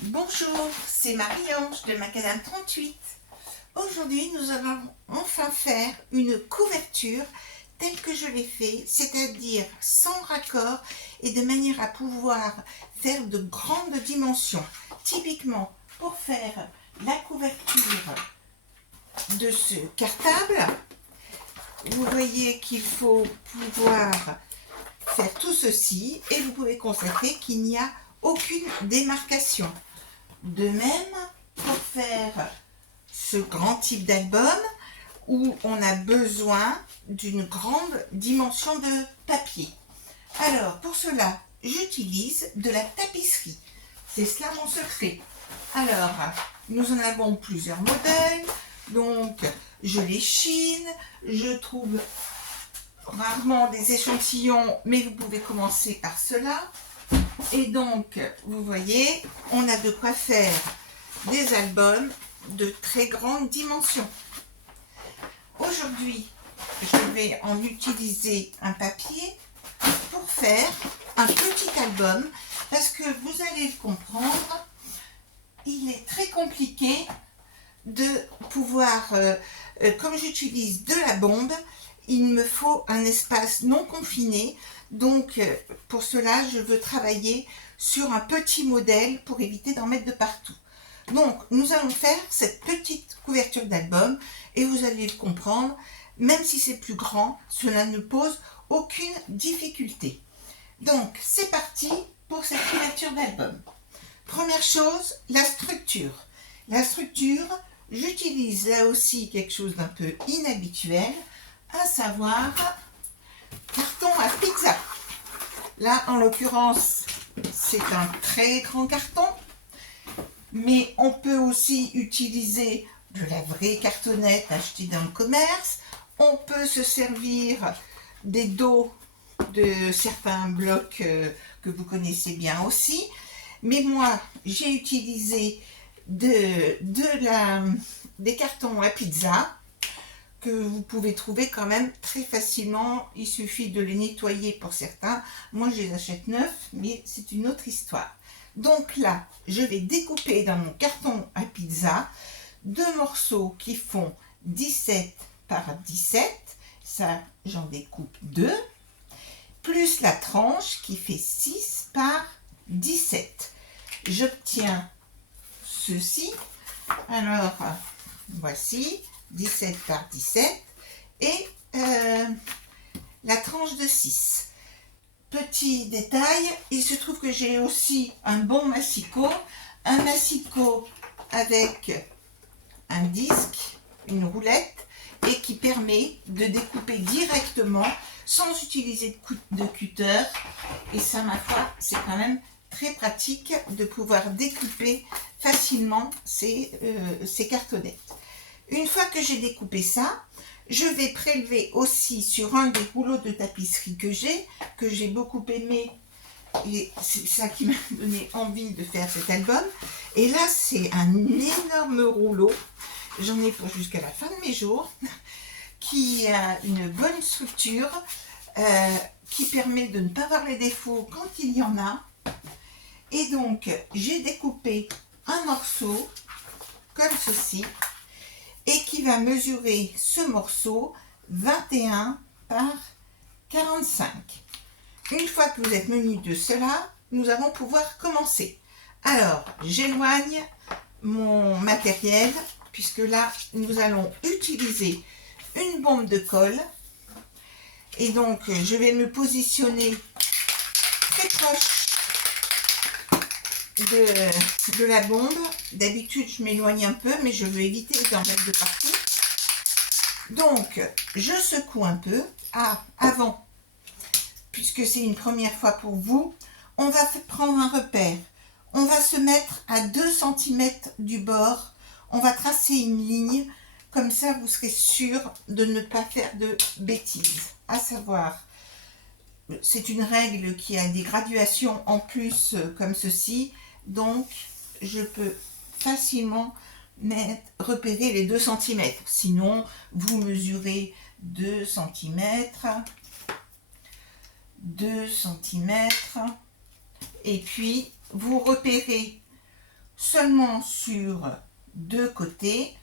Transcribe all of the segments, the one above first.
Bonjour, c'est Marie-Ange de Macadam 38. Aujourd'hui, nous allons enfin faire une couverture telle que je l'ai fait, c'est-à-dire sans raccord et de manière à pouvoir faire de grandes dimensions. Typiquement, pour faire la couverture de ce cartable, vous voyez qu'il faut pouvoir faire tout ceci et vous pouvez constater qu'il n'y a aucune démarcation. De même, pour faire ce grand type d'album où on a besoin d'une grande dimension de papier. Alors, pour cela, j'utilise de la tapisserie. C'est cela mon secret. Alors, nous en avons plusieurs modèles. Donc, je les chine. Je trouve rarement des échantillons, mais vous pouvez commencer par cela. Et donc, vous voyez, on a de quoi faire des albums de très grande dimension. Aujourd'hui, je vais en utiliser un papier pour faire un petit album parce que vous allez le comprendre, il est très compliqué de pouvoir, comme j'utilise de la bombe, il me faut un espace non confiné. Donc, pour cela, je veux travailler sur un petit modèle pour éviter d'en mettre de partout. Donc, nous allons faire cette petite couverture d'album et vous allez le comprendre, même si c'est plus grand, cela ne pose aucune difficulté. Donc, c'est parti pour cette couverture d'album. Première chose, la structure. La structure, j'utilise là aussi quelque chose d'un peu inhabituel, à savoir carton à pizza. Là, en l'occurrence, c'est un très grand carton, mais on peut aussi utiliser de la vraie cartonnette achetée dans le commerce. On peut se servir des dos de certains blocs que vous connaissez bien aussi. Mais moi, j'ai utilisé des cartons à pizza que vous pouvez trouver quand même très facilement. Il suffit de les nettoyer pour certains. Moi, je les achète neufs, mais c'est une autre histoire. Donc là, je vais découper dans mon carton à pizza deux morceaux qui font 17 par 17. Ça, j'en découpe deux. Plus la tranche qui fait 6 par 17. J'obtiens ceci. Alors, voici 17 par 17 et la tranche de 6. Petit détail, il se trouve que j'ai aussi un bon massicot avec un disque, une roulette, et qui permet de découper directement sans utiliser de cutter. Et ça, ma foi, c'est quand même très pratique de pouvoir découper facilement ces cartonnettes. Une fois que j'ai découpé ça, je vais prélever aussi sur un des rouleaux de tapisserie que j'ai beaucoup aimé, et c'est ça qui m'a donné envie de faire cet album. Et là, c'est un énorme rouleau, j'en ai pour jusqu'à la fin de mes jours, qui a une bonne structure, qui permet de ne pas voir les défauts quand il y en a. Et donc, j'ai découpé un morceau comme ceci, et qui va mesurer ce morceau 21 par 45. Une fois que vous êtes menu de cela, nous allons pouvoir commencer. Alors, j'éloigne mon matériel, puisque là, nous allons utiliser une bombe de colle. Et donc, je vais me positionner très proche de la bombe. D'habitude, je m'éloigne un peu, mais je veux éviter d'en mettre de partout. Donc, je secoue un peu. Avant, puisque c'est une première fois pour vous, on va prendre un repère. On va se mettre à 2 cm du bord. On va tracer une ligne. Comme ça, vous serez sûr de ne pas faire de bêtises. À savoir, c'est une règle qui a des graduations en plus comme ceci. Donc, je peux facilement repérer les 2 cm. Sinon, vous mesurez 2 cm, 2 cm, et puis vous repérez seulement sur deux côtés,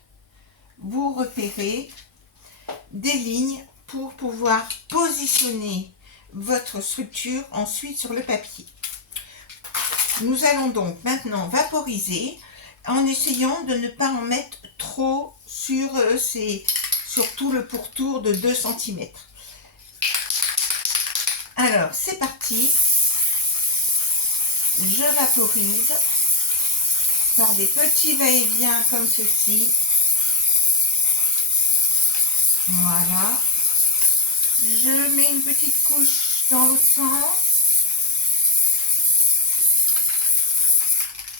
vous repérez des lignes pour pouvoir positionner votre structure ensuite sur le papier. Nous allons donc maintenant vaporiser en essayant de ne pas en mettre trop sur tout le pourtour de 2 cm. Alors c'est parti, je vaporise par des petits va-et-vient comme ceci. Voilà, je mets une petite couche dans l'autre sens.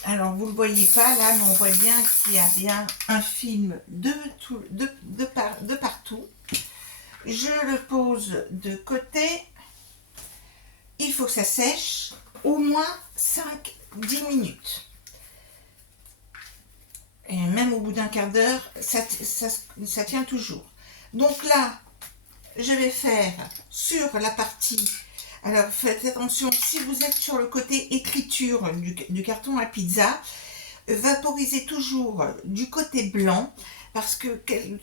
Alors vous ne le voyez pas là, mais on voit bien qu'il y a bien un film de partout. Je le pose de côté. Il faut que ça sèche au moins 5-10 minutes. Et même au bout d'un quart d'heure, ça tient toujours. Donc là, je vais faire sur la partie... Alors faites attention, si vous êtes sur le côté écriture du carton à pizza, vaporisez toujours du côté blanc, parce que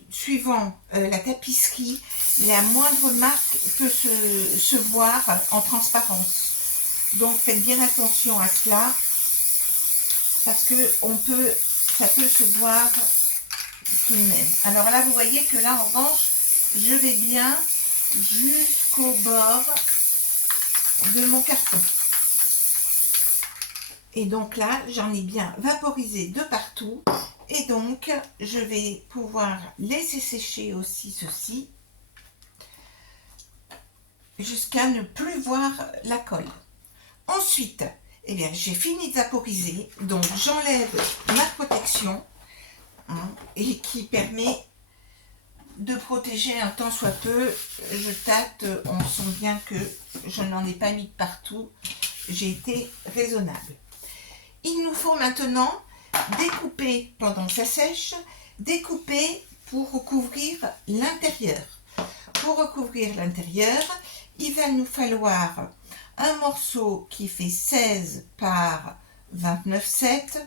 suivant la tapisserie, la moindre marque peut se voir en transparence. Donc faites bien attention à cela, parce que ça peut se voir tout de même. Alors là, vous voyez que là, en revanche, je vais bien jusqu'au bord de mon carton. Et donc là, j'en ai bien vaporisé de partout. Et donc, je vais pouvoir laisser sécher aussi ceci jusqu'à ne plus voir la colle. Ensuite, eh bien, j'ai fini de vaporiser. Donc, j'enlève ma protection et qui permet de protéger un tant soit peu. Je tâte, on sent bien que je n'en ai pas mis de partout. J'ai été raisonnable. Il nous faut maintenant découper pendant que ça sèche, découper pour recouvrir l'intérieur. Pour recouvrir l'intérieur, il va nous falloir un morceau qui fait 16 par 29,7.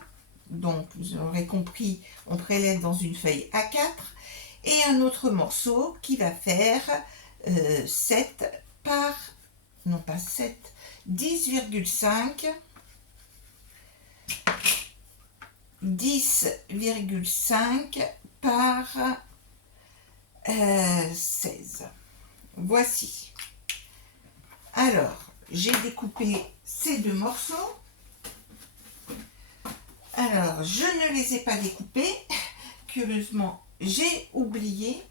Donc, vous aurez compris, on prélève dans une feuille A4. Et un autre morceau qui va faire 7 par, non pas 7, 10,5 par 16. Voici. Alors, j'ai découpé ces deux morceaux. Alors, je ne les ai pas découpés. Curieusement, j'ai oublié.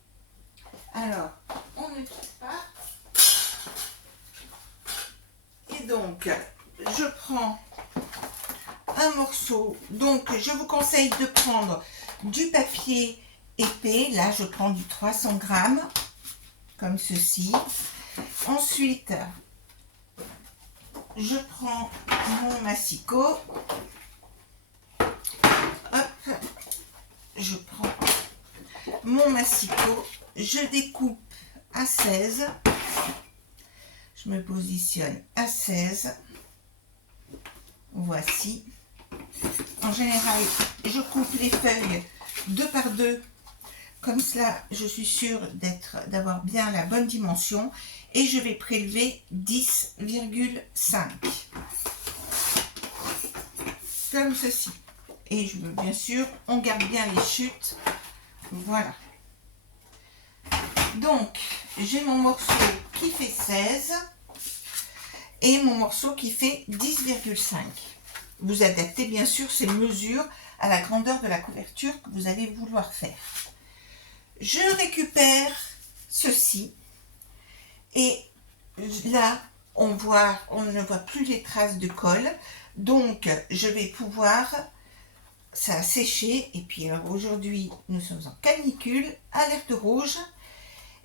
Alors, on ne quitte pas. Et donc, je prends un morceau. Donc, je vous conseille de prendre du papier épais. Là, je prends du 300 grammes, comme ceci. Ensuite, je prends mon massicot. Hop, je prends mon massicot. Je découpe à 16. Je me positionne à 16. Voici. En général, je coupe les feuilles 2 par 2. Comme cela, je suis sûre d'avoir bien la bonne dimension. Et je vais prélever 10,5. Comme ceci. Et bien sûr, on garde bien les chutes. Voilà. Donc, j'ai mon morceau qui fait 16 et mon morceau qui fait 10,5. Vous adaptez bien sûr ces mesures à la grandeur de la couverture que vous allez vouloir faire. Je récupère ceci et là, on ne voit plus les traces de colle. Donc, je vais pouvoir... Ça a séché, et puis alors aujourd'hui, nous sommes en canicule, alerte rouge,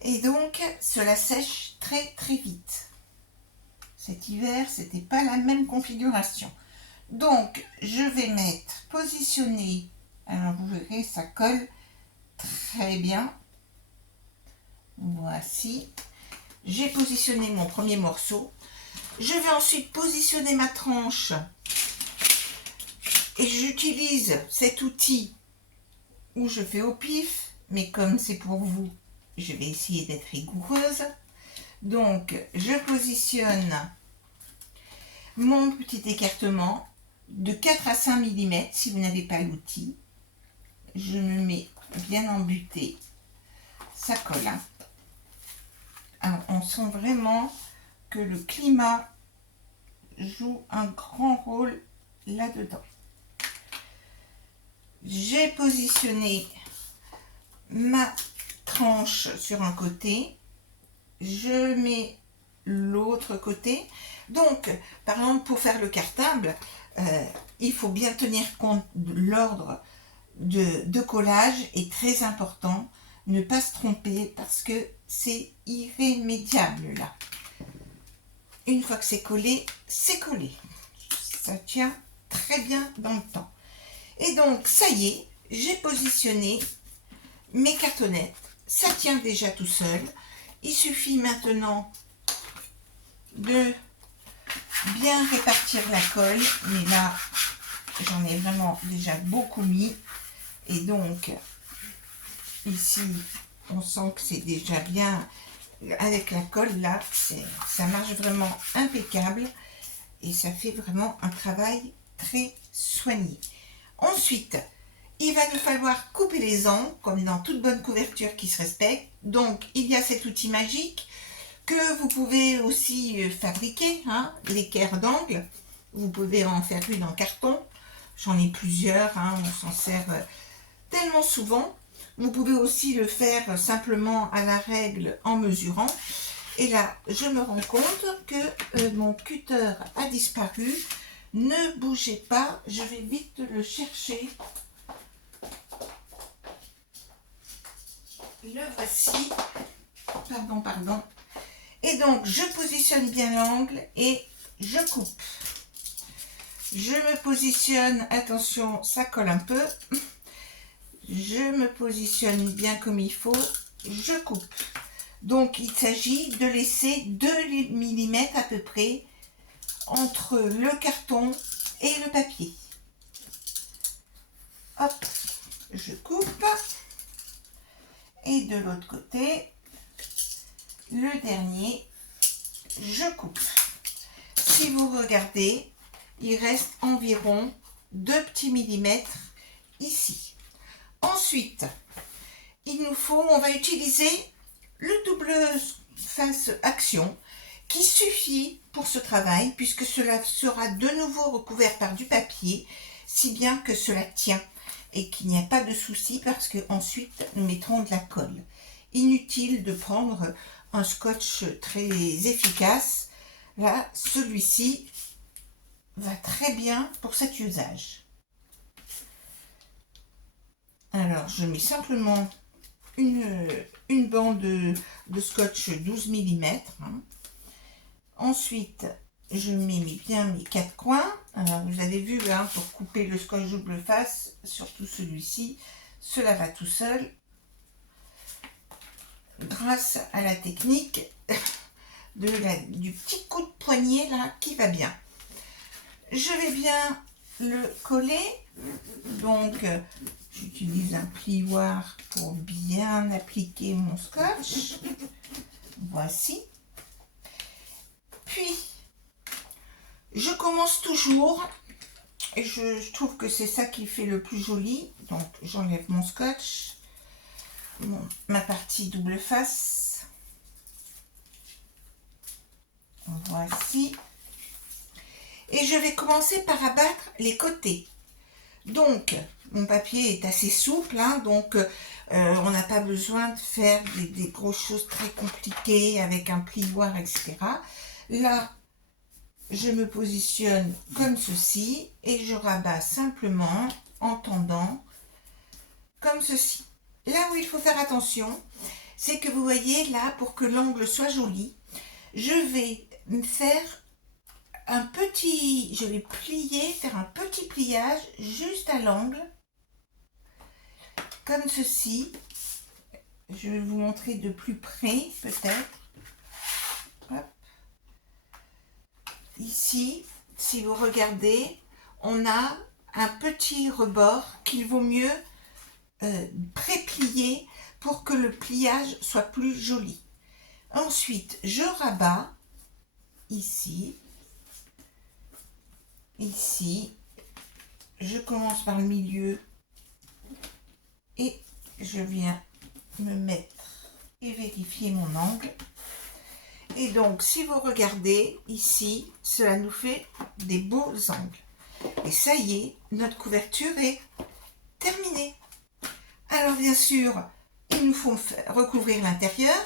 et donc cela sèche très très vite. Cet hiver, c'était pas la même configuration. Donc, je vais positionner, alors vous verrez, ça colle très bien. Voici. J'ai positionné mon premier morceau. Je vais ensuite positionner ma tranche Et j'utilise cet outil où je fais au pif, mais comme c'est pour vous, je vais essayer d'être rigoureuse. Donc, je positionne mon petit écartement de 4 à 5 mm si vous n'avez pas l'outil. Je me mets bien embuté, ça colle. Hein. Alors, on sent vraiment que le climat joue un grand rôle là-dedans. J'ai positionné ma tranche sur un côté, je mets l'autre côté. Donc, par exemple, pour faire le cartable, il faut bien tenir compte de l'ordre de collage est très important. Ne pas se tromper parce que c'est irrémédiable là. Une fois que c'est collé, ça tient très bien dans le temps. Et donc, ça y est, j'ai positionné mes cartonnettes. Ça tient déjà tout seul. Il suffit maintenant de bien répartir la colle. Mais là, j'en ai vraiment déjà beaucoup mis. Et donc, ici, on sent que c'est déjà bien. Avec la colle, là, ça marche vraiment impeccable. Et ça fait vraiment un travail très soigné. Ensuite, il va nous falloir couper les angles, comme dans toute bonne couverture qui se respecte. Donc, il y a cet outil magique que vous pouvez aussi fabriquer, hein, l'équerre d'angle. Vous pouvez en faire une en carton. J'en ai plusieurs, hein, on s'en sert tellement souvent. Vous pouvez aussi le faire simplement à la règle en mesurant. Et là, je me rends compte que mon cutter a disparu. Ne bougez pas, je vais vite le chercher. Le voici. Pardon. Et donc, je positionne bien l'angle et je coupe. Je me positionne, attention, ça colle un peu. Je me positionne bien comme il faut. Je coupe. Donc, il s'agit de laisser 2 mm à peu près entre le carton et le papier. Hop, je coupe. Et de l'autre côté, le dernier, je coupe. Si vous regardez, il reste environ 2 petits millimètres ici. Ensuite, on va utiliser le double face action qui suffit pour ce travail puisque cela sera de nouveau recouvert par du papier, si bien que cela tient et qu'il n'y a pas de souci parce que ensuite nous mettrons de la colle. Inutile de prendre un scotch très efficace. Là, celui-ci va très bien pour cet usage. Alors, je mets simplement une bande de scotch 12 mm. Hein. Ensuite, je mets bien mes 4 coins. Alors, vous avez vu, hein, pour couper le scotch double face, surtout celui-ci, cela va tout seul. Grâce à la technique du petit coup de poignet là qui va bien. Je vais bien le coller. Donc, j'utilise un plioir pour bien appliquer mon scotch. Voici. Puis, je commence toujours, et je trouve que c'est ça qui fait le plus joli. Donc, j'enlève mon scotch, ma partie double face. Voici. Et je vais commencer par abattre les côtés. Donc, mon papier est assez souple, hein, donc on n'a pas besoin de faire des grosses choses très compliquées avec un plioir, etc. Là, je me positionne comme ceci et je rabats simplement en tendant comme ceci. Là où il faut faire attention, c'est que vous voyez là, pour que l'angle soit joli, je vais faire faire un petit pliage juste à l'angle, comme ceci. Je vais vous montrer de plus près, peut-être. Ici, si vous regardez, on a un petit rebord qu'il vaut mieux pré-plier pour que le pliage soit plus joli. Ensuite, je rabats ici, ici, je commence par le milieu et je viens me mettre et vérifier mon angle. Et donc, si vous regardez ici, cela nous fait des beaux angles. Et ça y est, notre couverture est terminée. Alors, bien sûr, il nous faut recouvrir l'intérieur.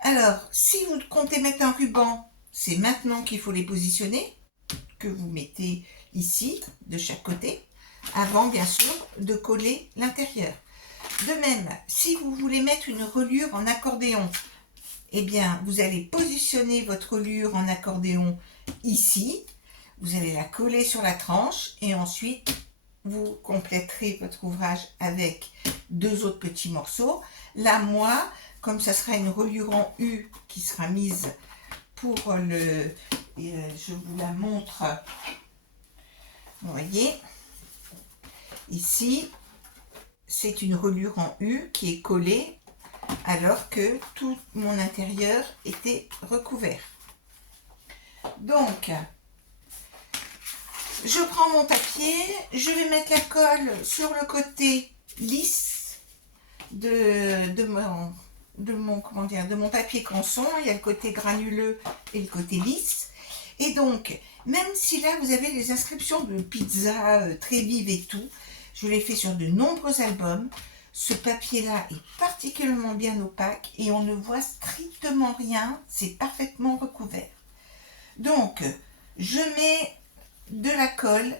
Alors, si vous comptez mettre un ruban, c'est maintenant qu'il faut les positionner, que vous mettez ici, de chaque côté, avant, bien sûr, de coller l'intérieur. De même, si vous voulez mettre une reliure en accordéon, eh bien, vous allez positionner votre reliure en accordéon ici. Vous allez la coller sur la tranche et ensuite, vous compléterez votre ouvrage avec 2 autres petits morceaux. Là, moi, comme ça sera une reliure en U qui sera mise pour le... je vous la montre. Vous voyez, ici, c'est une reliure en U qui est collée alors que tout mon intérieur était recouvert. Donc, je prends mon papier, je vais mettre la colle sur le côté lisse de mon papier canson. Il y a le côté granuleux et le côté lisse. Et donc, même si là vous avez les inscriptions de pizza très vives et tout, je l'ai fait sur de nombreux albums. Ce papier-là est particulièrement bien opaque et on ne voit strictement rien, c'est parfaitement recouvert. Donc, je mets de la colle,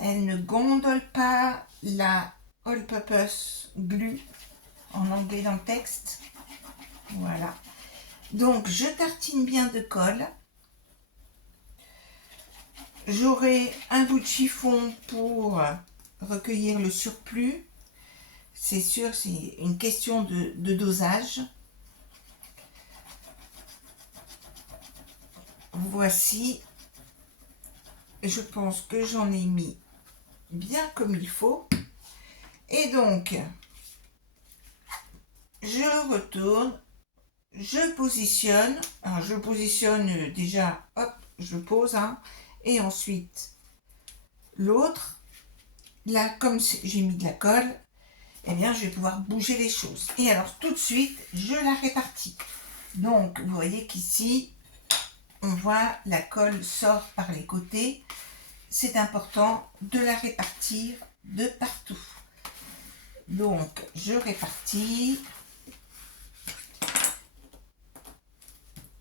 elle ne gondole pas la all-purpose glue en anglais dans le texte. Voilà. Donc, je tartine bien de colle. J'aurai un bout de chiffon pour recueillir le surplus. C'est sûr, c'est une question de dosage. Voici, je pense que j'en ai mis bien comme il faut. Et donc, je retourne, je positionne. Alors, je positionne déjà, hop, je pose, hein, et ensuite l'autre. Là, comme j'ai mis de la colle, eh bien, je vais pouvoir bouger les choses. Et alors, tout de suite, je la répartis. Donc, vous voyez qu'ici, on voit la colle sort par les côtés. C'est important de la répartir de partout. Donc, je répartis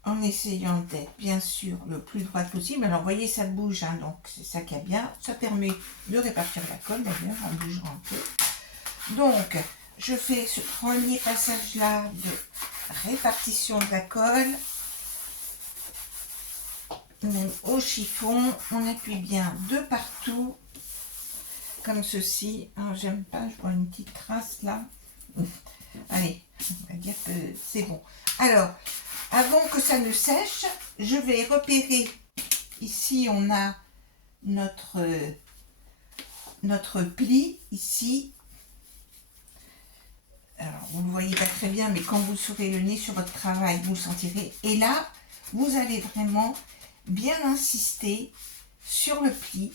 en essayant d'être, bien sûr, le plus droit possible. Alors, vous voyez, ça bouge, hein, donc c'est ça qui est bien. Ça permet de répartir la colle, d'ailleurs, en bougeant un peu. Donc, je fais ce premier passage-là de répartition de la colle. Même au chiffon, on appuie bien de partout, comme ceci. Alors, j'aime pas, je vois une petite trace là. Allez, on va dire que c'est bon. Alors, avant que ça ne sèche, je vais repérer. Ici, on a notre pli, ici. Alors, vous ne le voyez pas très bien, mais quand vous serez le nez sur votre travail, vous le sentirez. Et là, vous allez vraiment bien insister sur le pli.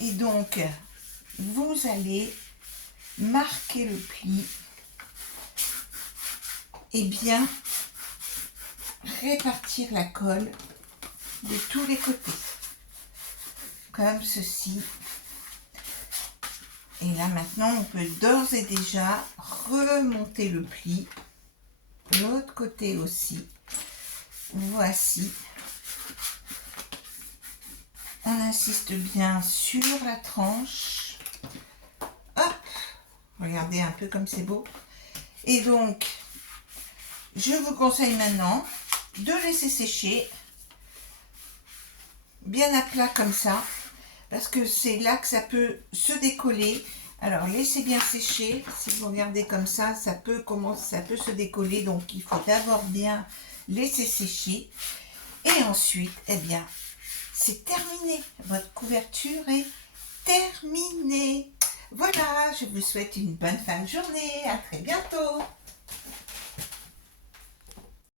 Et donc, vous allez marquer le pli et bien répartir la colle de tous les côtés. Comme ceci. Et là, maintenant, on peut d'ores et déjà remonter le pli. L'autre côté aussi. Voici. On insiste bien sur la tranche. Hop! Regardez un peu comme c'est beau. Et donc, je vous conseille maintenant de laisser sécher bien à plat comme ça. Parce que c'est là que ça peut se décoller. Alors, laissez bien sécher. Si vous regardez comme ça, ça peut se décoller. Donc, il faut d'abord bien laisser sécher. Et ensuite, eh bien, c'est terminé. Votre couverture est terminée. Voilà, je vous souhaite une bonne fin de journée. À très bientôt.